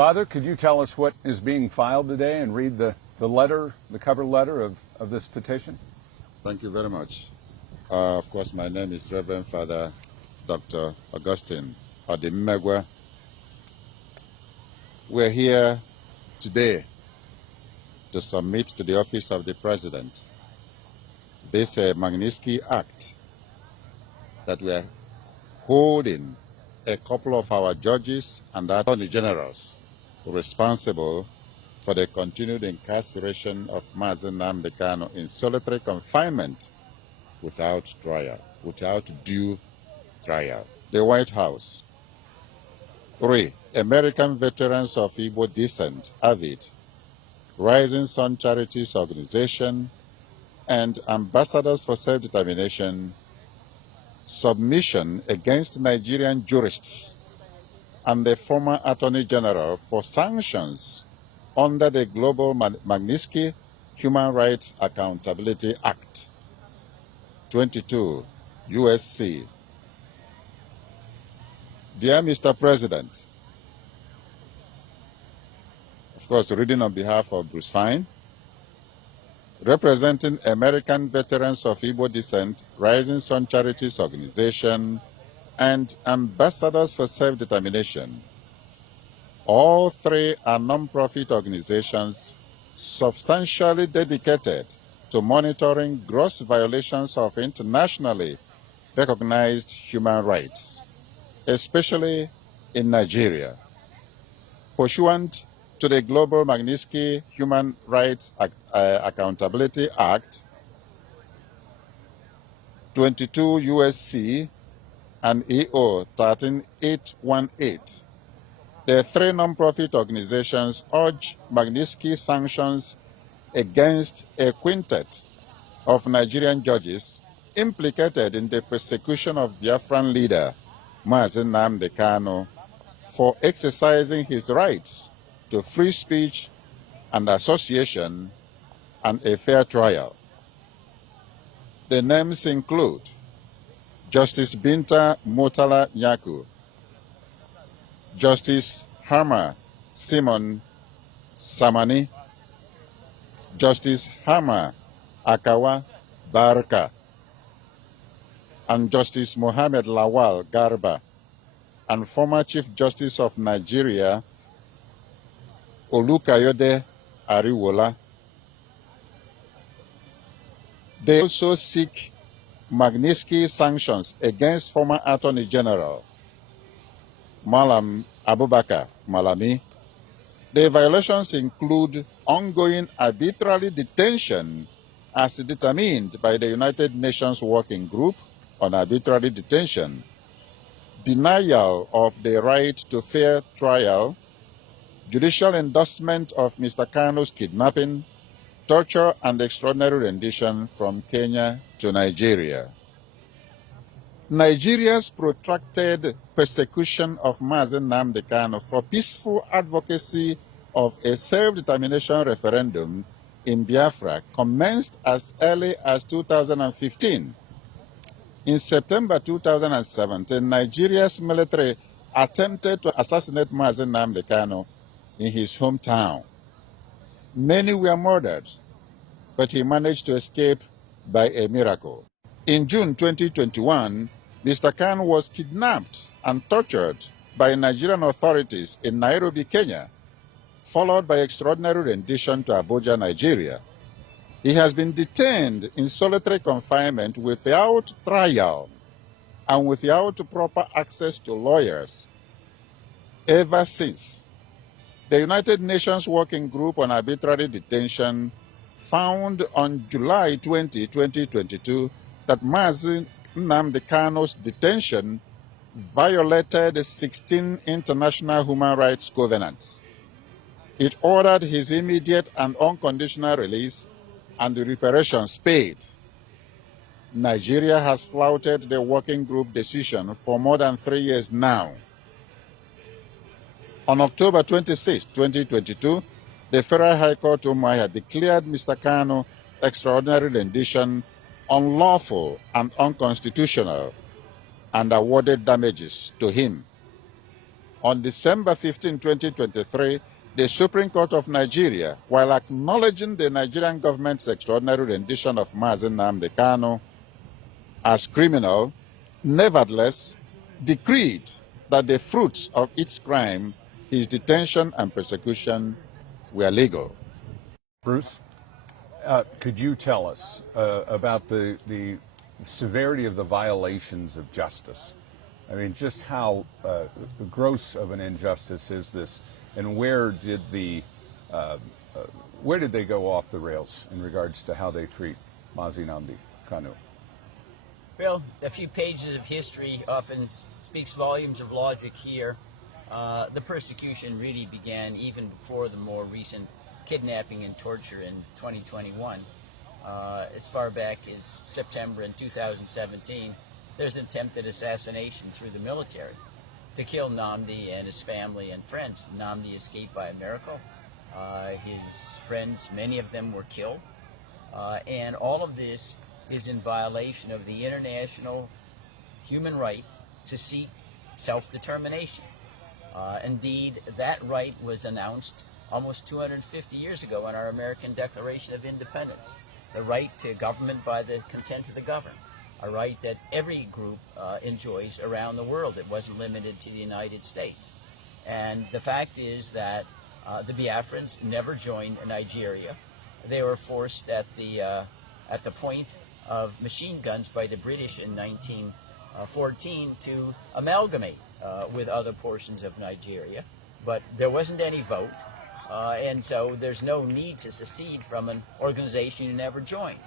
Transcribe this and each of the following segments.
Father, could you tell us what is being filed today and read the letter, the cover letter of this petition? Thank you very much. Of course, my name is Reverend Father Dr. Augustine Odimegwa. We're here today to submit to the office of the President this Magnitsky Act that we are holding a couple of our judges and attorney generals responsible for the continued incarceration of Mazi Nnamdi Kanu in solitary confinement without trial, without due trial. The White House. 3. American Veterans of Igbo Descent, AVID, Rising Sun Charities Organization, and Ambassadors for Self-Determination submission against Nigerian jurists and the former Attorney General for sanctions under the Global Magnitsky Human Rights Accountability Act, 22 USC. Dear Mr. President, of course, reading on behalf of Bruce Fein, representing American Veterans of Igbo Descent, Rising Sun Charities Organization, and Ambassadors for Self-Determination. All three are non-profit organizations substantially dedicated to monitoring gross violations of internationally recognized human rights, especially in Nigeria. Pursuant to the Global Magnitsky Human Rights Accountability Act, 22 USC and EO 13818, the three non-profit organizations urge Magnitsky sanctions against a quintet of Nigerian judges implicated in the persecution of Biafran leader Mazi Nnamdi Kanu for exercising his rights to free speech and association and a fair trial. The names include Justice Binta Murtala Nyaku, Justice Harma Simon Samani, Justice Harma Akawa Barka, and Justice Mohammed Lawal Garba, and former Chief Justice of Nigeria Olukayode Ariwola. They also seek Magnitsky sanctions against former Attorney General Malam Abubakar Malami. The violations include ongoing arbitrary detention as determined by the United Nations Working Group on Arbitrary Detention, denial of the right to fair trial, judicial endorsement of Mr. Kanu's kidnapping, torture and extraordinary rendition from Kenya to Nigeria. Nigeria's protracted persecution of Mazi Nnamdi Kanu for peaceful advocacy of a self-determination referendum in Biafra commenced as early as 2015. In September 2017, Nigeria's military attempted to assassinate Mazi Nnamdi Kanu in his hometown. Many were murdered, but he managed to escape by a miracle. In June 2021, Mr. Kanu was kidnapped and tortured by Nigerian authorities in Nairobi, Kenya, followed by extraordinary rendition to Abuja, Nigeria. He has been detained in solitary confinement without trial and without proper access to lawyers ever since. The United Nations Working Group on Arbitrary Detention found on July 20, 2022, that Mazi Nnamdi Kanu's detention violated 16 international human rights covenants. It ordered his immediate and unconditional release and the reparations paid. Nigeria has flouted the working group decision for more than 3 years now. On October 26, 2022, the Federal High Court Umuahia declared Mr. Kanu extraordinary rendition unlawful and unconstitutional and awarded damages to him. On December 15, 2023, the Supreme Court of Nigeria, while acknowledging the Nigerian government's extraordinary rendition of Mazi Nnamdi Kanu as criminal, nevertheless decreed that the fruits of its crime, his detention and persecution, were legal. Bruce, could you tell us about the severity of the violations of justice? I mean, just how gross of an injustice is this, and where did they go off the rails in regards to how they treat Mazi Nnamdi Kanu? Well, a few pages of history often speaks volumes of logic here. The persecution really began even before the more recent kidnapping and torture in 2021. As far back as September in 2017, there's attempted assassination through the military to kill Nnamdi and his family and friends. Nnamdi escaped by a miracle. His friends, many of them were killed. And all of this is in violation of the international human right to seek self-determination. Indeed, that right was announced almost 250 years ago in our American Declaration of Independence. The right to government by the consent of the governed. A right that every group enjoys around the world. It wasn't limited to the United States. And the fact is that the Biafrans never joined Nigeria. They were forced at the point of machine guns by the British in 1914 to amalgamate with other portions of Nigeria. But there wasn't any vote, and so there's no need to secede from an organization you never joined.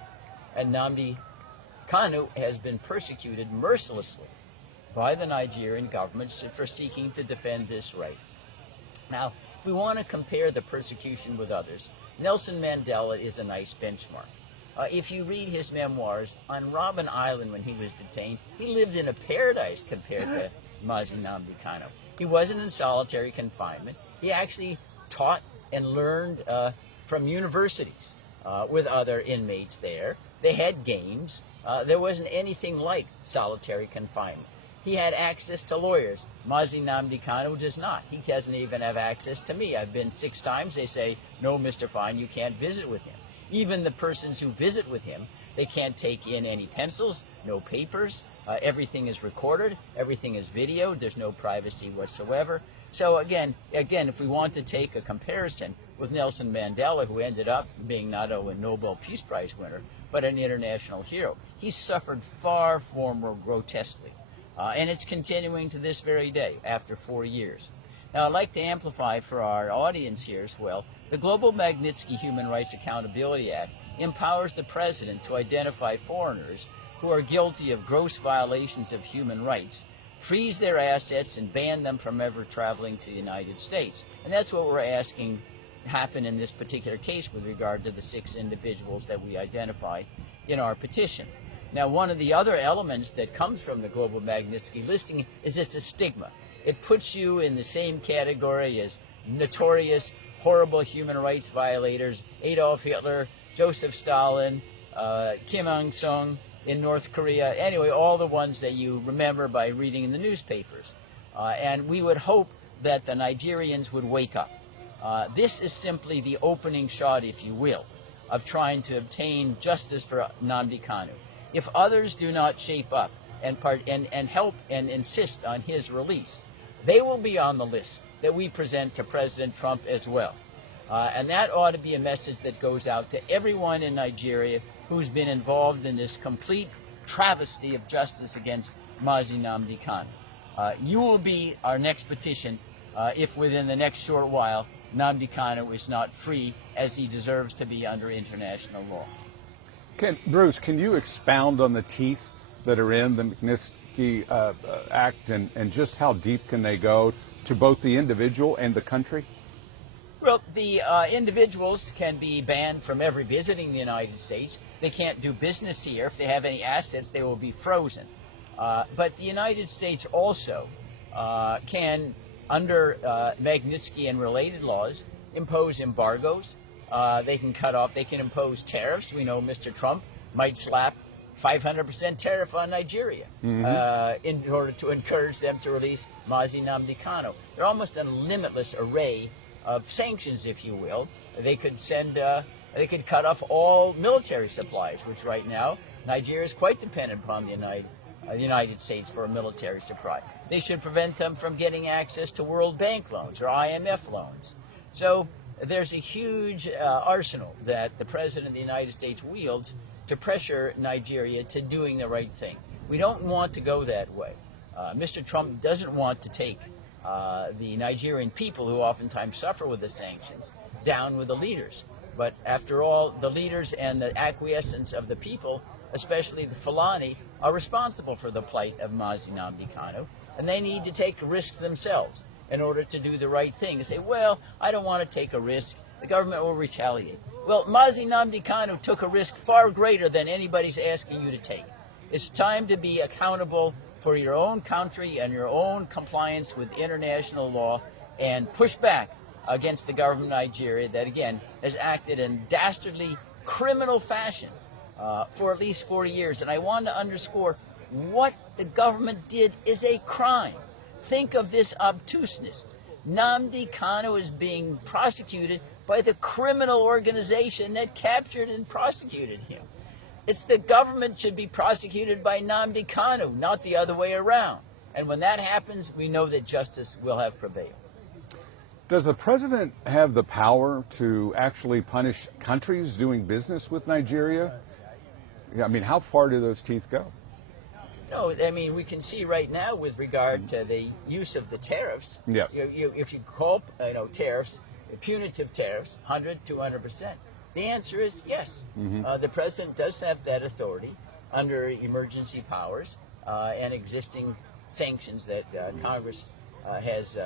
And Nnamdi Kanu has been persecuted mercilessly by the Nigerian government for seeking to defend this right. Now, if we want to compare the persecution with others, Nelson Mandela is a nice benchmark. If you read his memoirs, on Robben Island when he was detained, he lived in a paradise compared to Mazi Nnamdi Kanu. He wasn't in solitary confinement. He actually taught and learned from universities with other inmates there. They had games. There wasn't anything like solitary confinement. He had access to lawyers. Mazi Nnamdi Kanu does not. He doesn't even have access to me. I've been 6 times. They say, no, Mr. Fein, you can't visit with him. Even the persons who visit with him, they can't take in any pencils, no papers. Everything is recorded. Everything is videoed. There's no privacy whatsoever. So again, if we want to take a comparison with Nelson Mandela, who ended up being not only a Nobel Peace Prize winner, but an international hero, he suffered far more grotesquely. And it's continuing to this very day, after 4 years. Now, I'd like to amplify for our audience here as well, the Global Magnitsky Human Rights Accountability Act empowers the President to identify foreigners who are guilty of gross violations of human rights, freeze their assets, and ban them from ever traveling to the United States. And that's what we're asking happen in this particular case with regard to the 6 individuals that we identify in our petition. Now, one of the other elements that comes from the Global Magnitsky listing is it's a stigma. It puts you in the same category as notorious, horrible human rights violators, Adolf Hitler, Joseph Stalin, Kim Il-sung in North Korea, anyway, all the ones that you remember by reading in the newspapers. And we would hope that the Nigerians would wake up. This is simply the opening shot, if you will, of trying to obtain justice for Nnamdi Kanu. If others do not shape up and help and insist on his release, they will be on the list that we present to President Trump as well. And that ought to be a message that goes out to everyone in Nigeria who's been involved in this complete travesty of justice against Mazi Nnamdi Kanu. You will be our next petition if within the next short while Nnamdi Kanu is not free as he deserves to be under international law. Bruce, can you expound on the teeth that are in the Magnitsky Act and just how deep can they go to both the individual and the country? Well, the individuals can be banned from ever visiting the United States. They can't do business here. If they have any assets, they will be frozen. But the United States also can, under Magnitsky and related laws, impose embargoes. They can cut off, they can impose tariffs. We know Mr. Trump might slap 500% tariff on Nigeria in order to encourage them to release Mazi Nnamdi Kanu. They're almost a limitless array of sanctions, if you will. They could send, they could cut off all military supplies, which right now Nigeria is quite dependent upon the United States for a military supply. They should prevent them from getting access to World Bank loans or IMF loans. So there's a huge arsenal that the President of the United States wields to pressure Nigeria to doing the right thing. We don't want to go that way. Mr. Trump doesn't want to take the Nigerian people, who oftentimes suffer with the sanctions, down with the leaders. But after all, the leaders and the acquiescence of the people, especially the Fulani, are responsible for the plight of Mazi Nnamdi Kanu, and they need to take risks themselves in order to do the right thing. And say, well, I don't want to take a risk. The government will retaliate. Well, Mazi Nnamdi Kanu took a risk far greater than anybody's asking you to take. It's time to be accountable for your own country and your own compliance with international law, and push back against the government of Nigeria that, again, has acted in dastardly criminal fashion for at least 40 years. And I want to underscore, what the government did is a crime. Think of this obtuseness. Nnamdi Kanu is being prosecuted by the criminal organization that captured and prosecuted him. It's the government should be prosecuted by Nnamdi Kanu, not the other way around. And when that happens, we know that justice will have prevailed. Does the president have the power to actually punish countries doing business with Nigeria? I mean, how far do those teeth go? No, I mean, we can see right now with regard to the use of the tariffs. Yes. If you call tariffs, punitive tariffs, 100, 200%, the answer is yes. The president does have that authority under emergency powers and existing sanctions that Congress has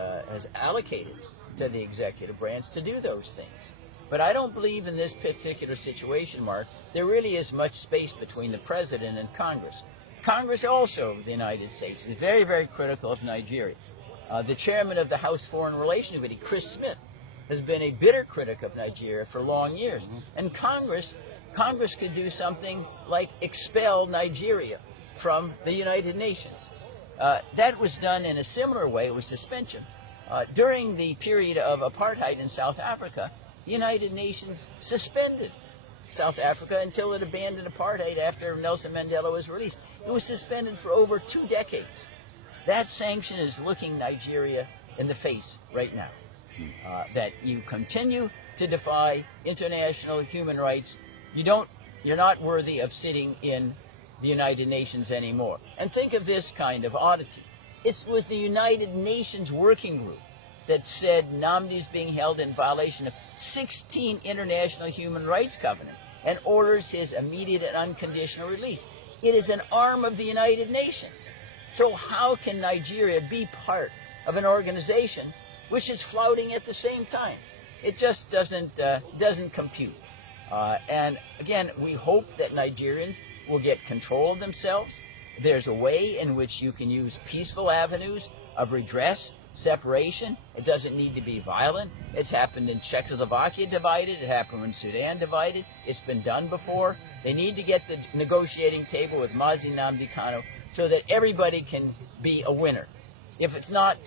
allocated to the executive branch to do those things. But I don't believe in this particular situation, Mark, there really is much space between the president and Congress. Congress also of the United States is very, very critical of Nigeria. The chairman of the House Foreign Relations Committee, Chris Smith, has been a bitter critic of Nigeria for long years. And Congress could do something like expel Nigeria from the United Nations. That was done in a similar way with suspension. During the period of apartheid in South Africa, the United Nations suspended South Africa until it abandoned apartheid after Nelson Mandela was released. It was suspended for over 2 decades. That sanction is looking Nigeria in the face right now. That you continue to defy international human rights. You're not worthy of sitting in the United Nations anymore. And think of this kind of oddity. It was the United Nations working group that said Nnamdi is being held in violation of 16 international human rights covenants and orders his immediate and unconditional release. It is an arm of the United Nations. So how can Nigeria be part of an organization which is flouting at the same time? It just doesn't compute. And again, we hope that Nigerians will get control of themselves. There's a way in which you can use peaceful avenues of redress, separation. It doesn't need to be violent. It's happened in Czechoslovakia divided. It happened in Sudan divided. It's been done before. They need to get the negotiating table with Mazi Nnamdi Kanu so that everybody can be a winner. If it's not,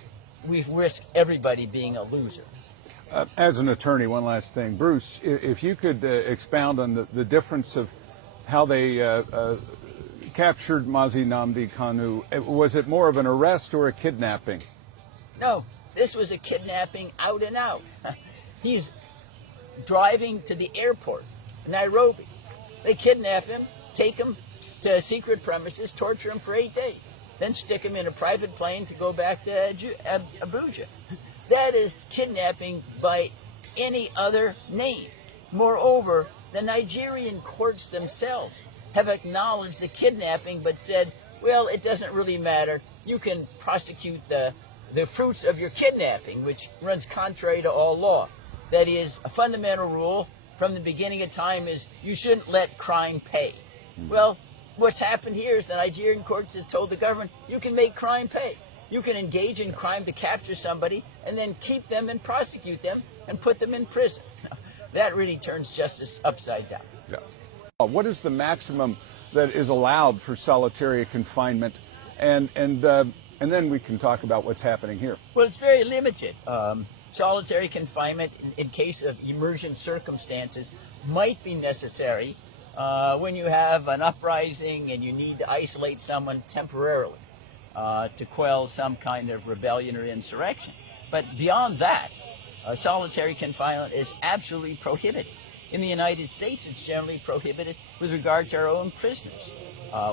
we risk everybody being a loser. As an attorney, one last thing. Bruce, if you could expound on the difference of how they captured Mazi Nnamdi Kanu. Was it more of an arrest or a kidnapping? No, this was a kidnapping out and out. He's driving to the airport, Nairobi. They kidnap him, take him to secret premises, torture him for 8 days, then stick him in a private plane to go back to Abuja. That is kidnapping by any other name. Moreover, the Nigerian courts themselves have acknowledged the kidnapping but said, well, it doesn't really matter. You can prosecute the fruits of your kidnapping, which runs contrary to all law. That is, a fundamental rule from the beginning of time is you shouldn't let crime pay. Well, what's happened here is the Nigerian courts has told the government, you can make crime pay. You can engage in crime to capture somebody and then keep them and prosecute them and put them in prison. That really turns justice upside down. Yeah. What is the maximum that is allowed for solitary confinement, and then we can talk about what's happening here. Well, it's very limited. Solitary confinement in case of emergent circumstances might be necessary when you have an uprising and you need to isolate someone temporarily to quell some kind of rebellion or insurrection. But beyond that, solitary confinement is absolutely prohibited. In the United States, it's generally prohibited with regard to our own prisoners.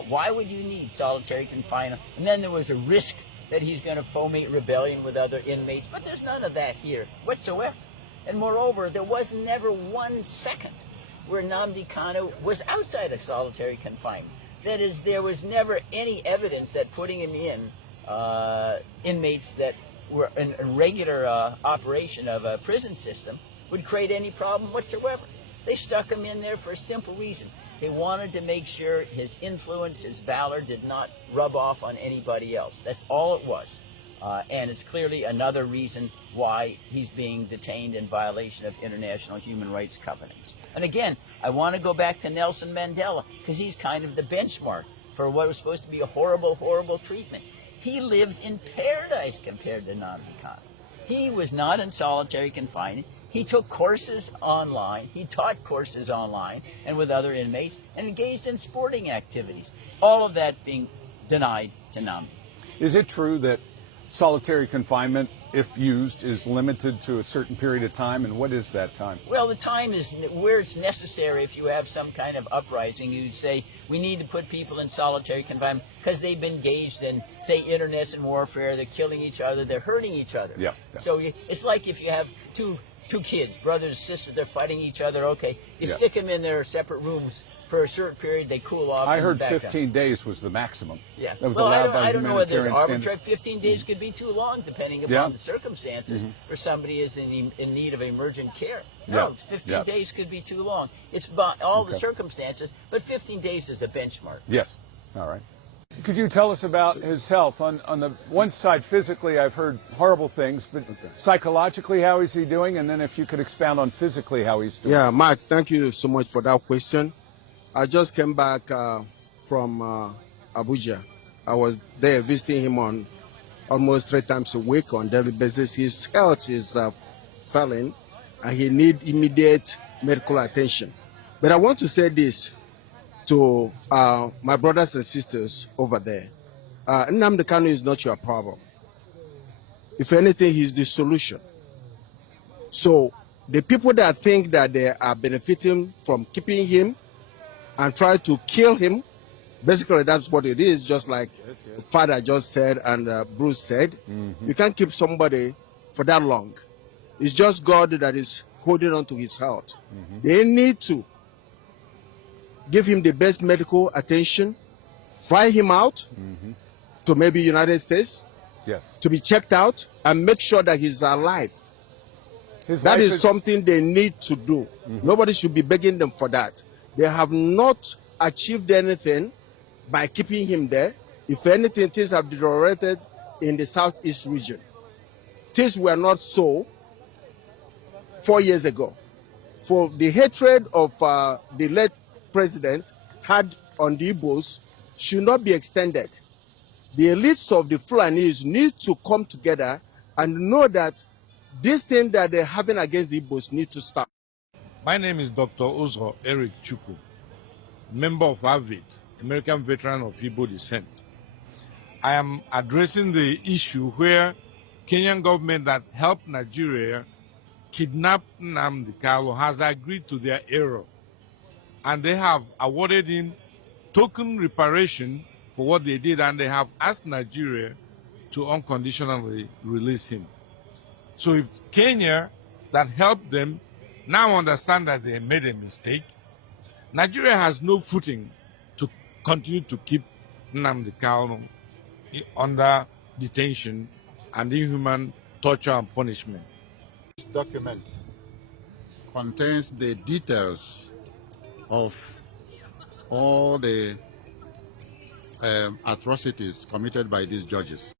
Why would you need solitary confinement? And then there was a risk that he's going to foment rebellion with other inmates, but there's none of that here whatsoever. And moreover, there was never 1 second where Nnamdi Kanu was outside of solitary confinement. That is, there was never any evidence that putting him in inmates that were in regular operation of a prison system would create any problem whatsoever. They stuck him in there for a simple reason. They wanted to make sure his influence, his valor did not rub off on anybody else. That's all it was. And it's clearly another reason why he's being detained in violation of international human rights covenants. And again, I want to go back to Nelson Mandela, because he's kind of the benchmark for what was supposed to be a horrible, horrible treatment. He lived in paradise compared to Nnamdi Kanu. He was not in solitary confinement. He took courses online, he taught courses online and with other inmates, and engaged in sporting activities. All of that being denied to Nnamdi. Is it true that solitary confinement, if used, is limited to a certain period of time, and what is that time? Well, the time is where it's necessary. If you have some kind of uprising, you say, we need to put people in solitary confinement because they've been engaged in, say, internecine warfare, they're killing each other, they're hurting each other. Yeah. So it's like if you have two kids, brothers, sisters, they're fighting each other, okay, you stick them in their separate rooms for a certain period, they cool off. I heard 15 days was the maximum. Yeah. That was well, allowed by I don't know whether there's humanitarian arbitrary. 15 days could be too long, depending upon the circumstances, where somebody is in need of emergent care. No, 15 days could be too long. It's about all the circumstances, but 15 days is a benchmark. Yes. All right. Could you tell us about his health? On the one side, physically, I've heard horrible things, but psychologically, how is he doing? And then if you could expound on physically how he's doing. Yeah, Mark, thank you so much for that question. I just came back from Abuja. I was there visiting him on almost 3 times a week on a daily basis. His health is failing, and he needs immediate medical attention. But I want to say this to my brothers and sisters over there. Nnamdi Kanu is not your problem. If anything, he's the solution. So the people that think that they are benefiting from keeping him and try to kill him, basically that's what it is, just like Father just said and Bruce said. You can't keep somebody for that long. It's just God that is holding on to his health. They need to give him the best medical attention, fly him out to maybe United States to be checked out and make sure that he's alive. That is something they need to do. Nobody should be begging them for that. They have not achieved anything by keeping him there. If anything, things have deteriorated in the southeast region. Things were not so 4 years ago. For the hatred of the late president had on the Igbos should not be extended. The elites of the Fulanis need to come together and know that this thing that they're having against the Igbos need to stop. My name is Dr. Uzro Eric Chukwu, member of AVID, American Veteran of Igbo Descent. I am addressing the issue where Kenyan government that helped Nigeria kidnap Nnamdi Kanu has agreed to their error, and they have awarded him token reparation for what they did, and they have asked Nigeria to unconditionally release him. So if Kenya that helped them now understand that they made a mistake, Nigeria has no footing to continue to keep Nnamdi Kanu under detention and inhuman torture and punishment. This document contains the details of all the atrocities committed by these judges.